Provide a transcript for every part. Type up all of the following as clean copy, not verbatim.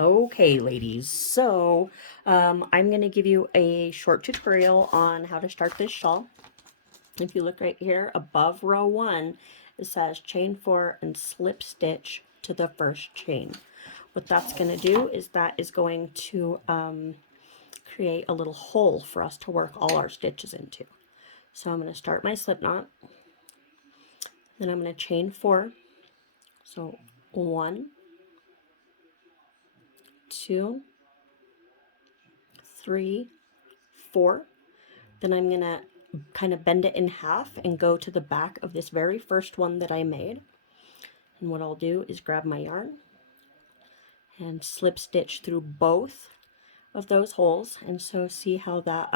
Okay, ladies, so I'm going to give you a short tutorial on how to start this shawl. If you look right here above row 1, it says chain 4 and slip stitch to the first chain. What that's going to do is that is going to create a little hole for us to work all our stitches into. So I'm going to start my slip knot, then I'm going to chain 4. So 1, 2, 3, 4. Then I'm going to kind of bend it in half and go to the back of this very first one that I made. And what I'll do is grab my yarn and slip stitch through both of those holes. And so see how that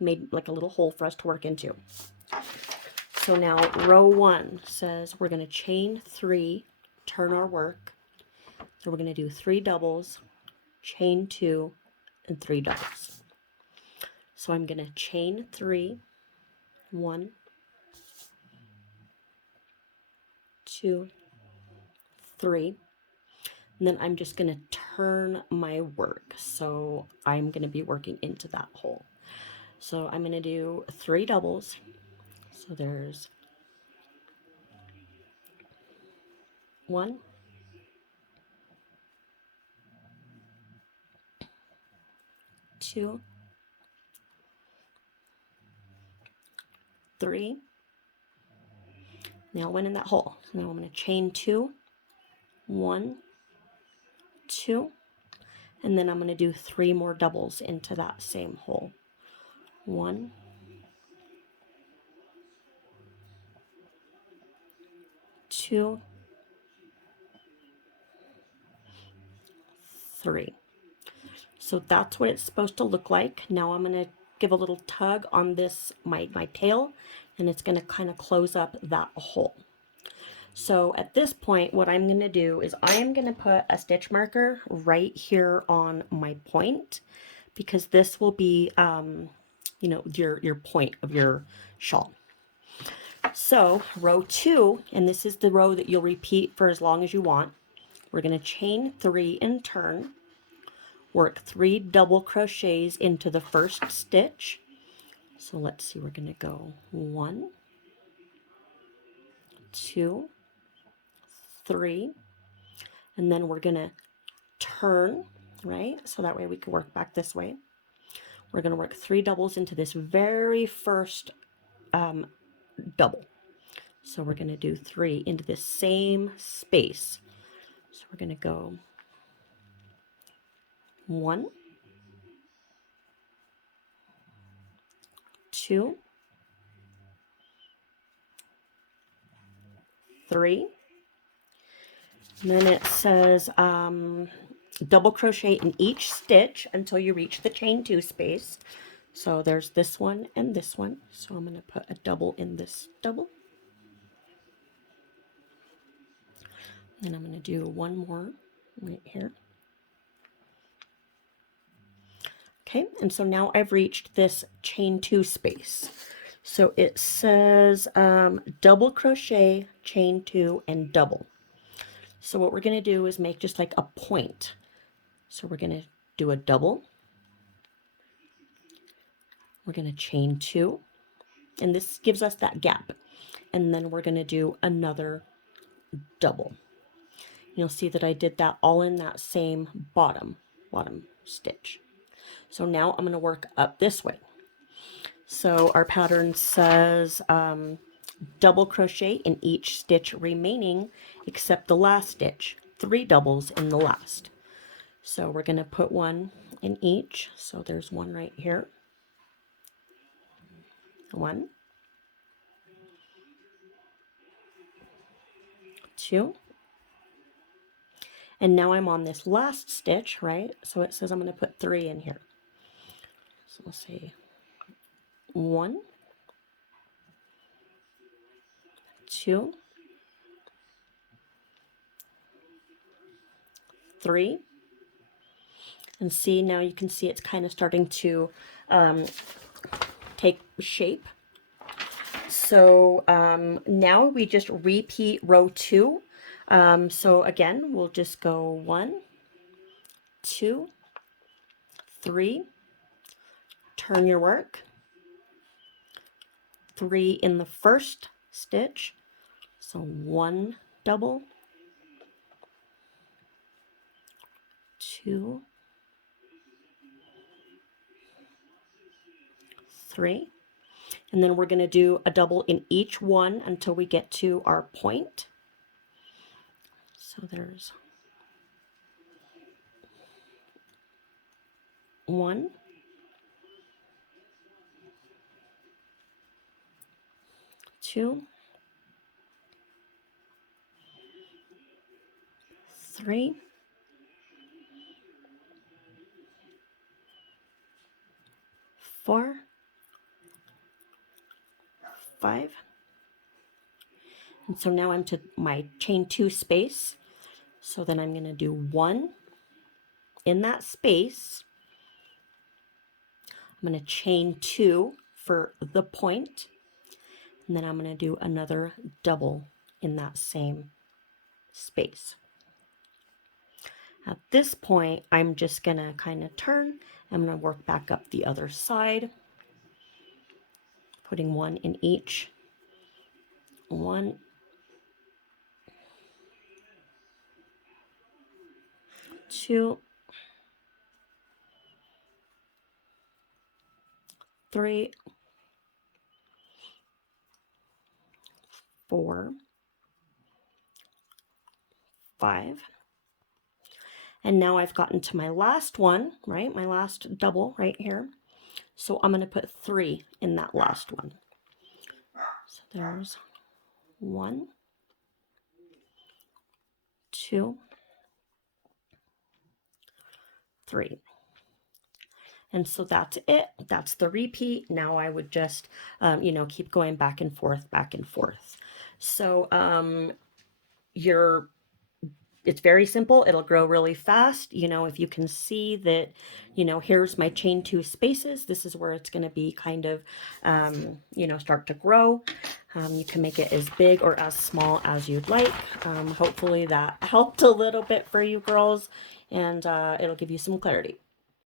made like a little hole for us to work into. So now row 1 says we're going to chain 3, turn our work. So we're going to do 3 doubles, chain 2, and 3 doubles. So I'm going to chain 3, 1, 2, 3, and then I'm just going to turn my work. So I'm going to be working into that hole. So I'm going to do 3 doubles. So there's 1, 2, 3. Now I went in that hole. So now I'm going to chain 2, 1, 2, and then I'm going to do 3 more doubles into that same hole. 1, 2, 3. So that's what it's supposed to look like. Now I'm going to give a little tug on this, my tail, and it's going to kind of close up that hole. So at this point, what I'm going to do is I'm going to put a stitch marker right here on my point, because this will be, you know, your point of your shawl. So row 2, and this is the row that you'll repeat for as long as you want. We're going to chain 3 and turn, work 3 double crochets into the first stitch. So let's see, we're going to go 1, 2, 3, and then we're going to turn, right? So that way we can work back this way. We're going to work 3 doubles into this very first double. So we're going to do 3 into this same space. So we're going to go 1, 2, 3. And then it says double crochet in each stitch until you reach the chain 2 space. So there's this one and this one. So I'm going to put a double in this double. And I'm going to do one more right here. Okay, and so now I've reached this chain 2 space. So it says double crochet, chain 2, and double. So what we're going to do is make just like a point. So we're going to do a double. We're going to chain 2, and this gives us that gap. And then we're going to do another double. You'll see that I did that all in that same bottom stitch. So now I'm going to work up this way. So our pattern says double crochet in each stitch remaining except the last stitch, 3 doubles in the last. So we're going to put 1 in each. So there's 1 right here. 1, 2, and now I'm on this last stitch, right? So it says I'm going to put 3 in here. So we'll say 1, 2, 3, and see, now you can see it's kind of starting to take shape. So now we just repeat row 2. So again, we'll just go 1, 2, 3, turn your work, 3 in the first stitch, so 1 double, 2, 3, and then we're going to do a double in each one until we get to our point. So there's 1, 2, 3, 4, 5, and so now I'm to my chain 2 space. So then I'm going to do 1 in that space. I'm going to chain 2 for the point, and then I'm going to do another double in that same space. At this point, I'm just going to kind of turn. I'm going to work back up the other side, putting 1 in each. 1, 2, 3, 4, 5. And now I've gotten to my last one, right? My last double right here. So I'm going to put 3 in that last one. So there's 1, 2, 3. And so that's it. That's the repeat. Now I would just, keep going back and forth, back and forth. So it's very simple. It'll grow really fast. If you can see that, here's my chain 2 spaces. This is where it's going to be kind of, start to grow. You can make it as big or as small as you'd like. Hopefully that helped a little bit for you girls, and it'll give you some clarity.